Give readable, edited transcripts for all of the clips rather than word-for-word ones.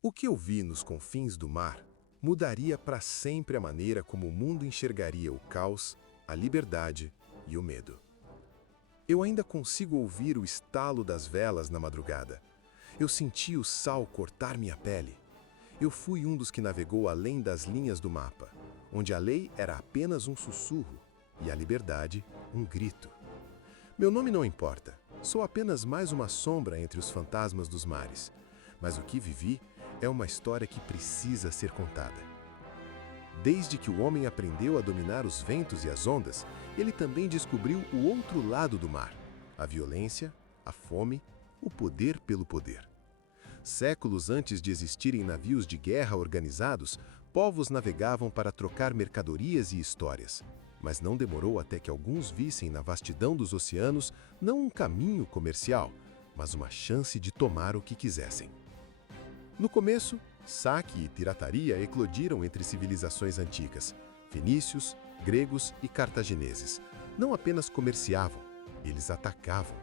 O que eu vi nos confins do mar mudaria para sempre a maneira como o mundo enxergaria o caos, a liberdade e o medo. Eu ainda consigo ouvir o estalo das velas na madrugada. Eu senti o sal cortar minha pele. Eu fui um dos que navegou além das linhas do mapa, onde a lei era apenas um sussurro e a liberdade um grito. Meu nome não importa, sou apenas mais uma sombra entre os fantasmas dos mares, mas o que vivi é uma história que precisa ser contada. Desde que o homem aprendeu a dominar os ventos e as ondas, ele também descobriu o outro lado do mar: a violência, a fome, o poder pelo poder. Séculos antes de existirem navios de guerra organizados, povos navegavam para trocar mercadorias e histórias. Mas não demorou até que alguns vissem na vastidão dos oceanos não um caminho comercial, mas uma chance de tomar o que quisessem. No começo, saque e pirataria eclodiram entre civilizações antigas. Fenícios, gregos e cartagineses não apenas comerciavam, eles atacavam.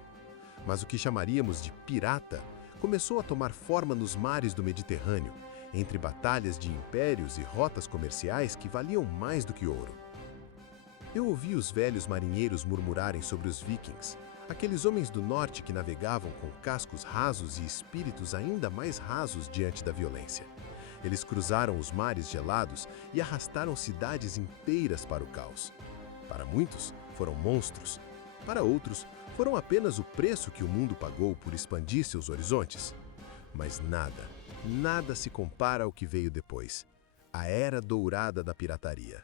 Mas o que chamaríamos de pirata começou a tomar forma nos mares do Mediterrâneo, entre batalhas de impérios e rotas comerciais que valiam mais do que ouro. Eu ouvi os velhos marinheiros murmurarem sobre os vikings, aqueles homens do norte que navegavam com cascos rasos e espíritos ainda mais rasos diante da violência. Eles cruzaram os mares gelados e arrastaram cidades inteiras para o caos. Para muitos, foram monstros. Para outros, foram apenas o preço que o mundo pagou por expandir seus horizontes. Mas nada se compara ao que veio depois: a Era Dourada da pirataria.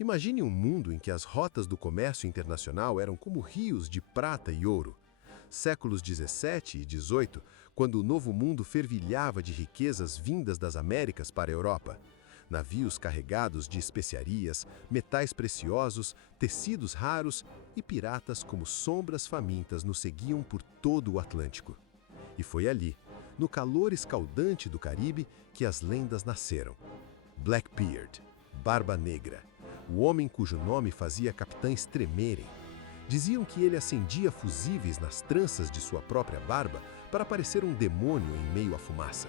Imagine um mundo em que as rotas do comércio internacional eram como rios de prata e ouro. Séculos 17 e 18, quando o Novo Mundo fervilhava de riquezas vindas das Américas para a Europa. Navios carregados de especiarias, metais preciosos, tecidos raros e piratas como sombras famintas nos seguiam por todo o Atlântico. E foi ali, no calor escaldante do Caribe, que as lendas nasceram. Blackbeard, Barba Negra, o homem cujo nome fazia capitães tremerem. Diziam que ele acendia fusíveis nas tranças de sua própria barba para parecer um demônio em meio à fumaça.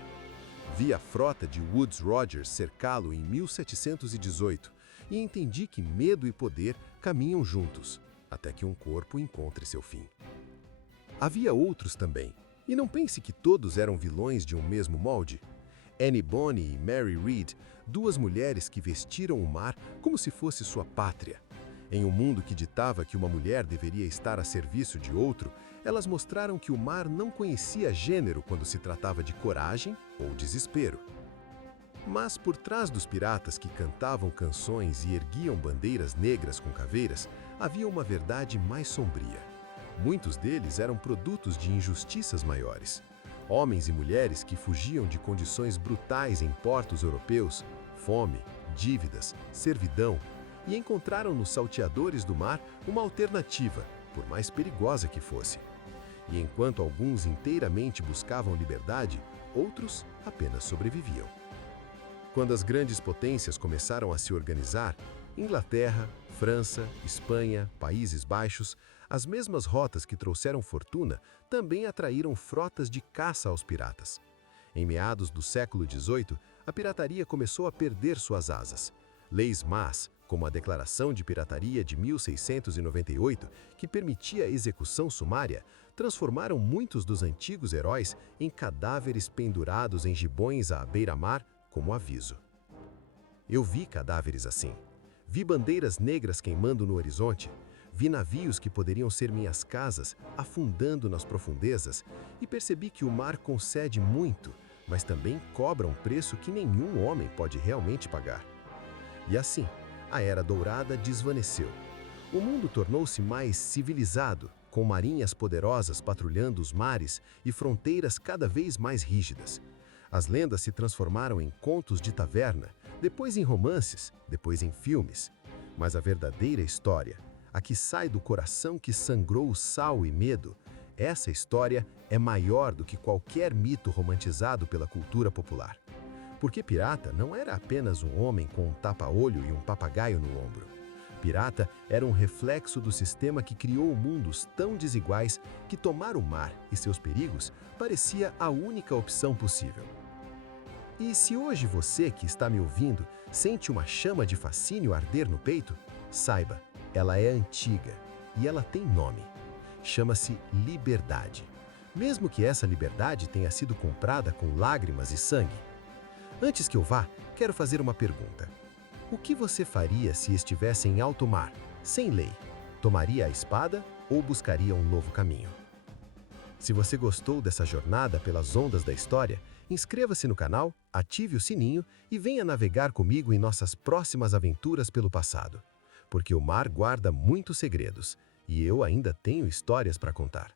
Vi a frota de Woodes Rogers cercá-lo em 1718 e entendi que medo e poder caminham juntos, até que um corpo encontre seu fim. Havia outros também, e não pense que todos eram vilões de um mesmo molde. Annie Bonny e Mary Read, duas mulheres que vestiram o mar como se fosse sua pátria. Em um mundo que ditava que uma mulher deveria estar a serviço de outro, elas mostraram que o mar não conhecia gênero quando se tratava de coragem ou desespero. Mas por trás dos piratas que cantavam canções e erguiam bandeiras negras com caveiras, havia uma verdade mais sombria. Muitos deles eram produtos de injustiças maiores. Homens e mulheres que fugiam de condições brutais em portos europeus, fome, dívidas, servidão, e encontraram nos salteadores do mar uma alternativa, por mais perigosa que fosse. E enquanto alguns inteiramente buscavam liberdade, outros apenas sobreviviam. Quando as grandes potências começaram a se organizar, Inglaterra, França, Espanha, Países Baixos, as mesmas rotas que trouxeram fortuna também atraíram frotas de caça aos piratas. Em meados do século XVIII, a pirataria começou a perder suas asas. Leis más, como a Declaração de Pirataria de 1698, que permitia a execução sumária, transformaram muitos dos antigos heróis em cadáveres pendurados em gibões à beira-mar como aviso. Eu vi cadáveres assim. Vi bandeiras negras queimando no horizonte. Vi navios que poderiam ser minhas casas afundando nas profundezas e percebi que o mar concede muito, mas também cobra um preço que nenhum homem pode realmente pagar. E assim, a Era Dourada desvaneceu. O mundo tornou-se mais civilizado, com marinhas poderosas patrulhando os mares e fronteiras cada vez mais rígidas. As lendas se transformaram em contos de taverna, depois em romances, depois em filmes. Mas a verdadeira história, a que sai do coração que sangrou sal e medo, essa história é maior do que qualquer mito romantizado pela cultura popular. Porque pirata não era apenas um homem com um tapa-olho e um papagaio no ombro. Pirata era um reflexo do sistema que criou mundos tão desiguais que tomar o mar e seus perigos parecia a única opção possível. E se hoje você que está me ouvindo sente uma chama de fascínio arder no peito, saiba, ela é antiga e ela tem nome. Chama-se liberdade. Mesmo que essa liberdade tenha sido comprada com lágrimas e sangue. Antes que eu vá, quero fazer uma pergunta. O que você faria se estivesse em alto mar, sem lei? Tomaria a espada ou buscaria um novo caminho? Se você gostou dessa jornada pelas ondas da história, inscreva-se no canal, ative o sininho e venha navegar comigo em nossas próximas aventuras pelo passado. Porque o mar guarda muitos segredos e eu ainda tenho histórias para contar.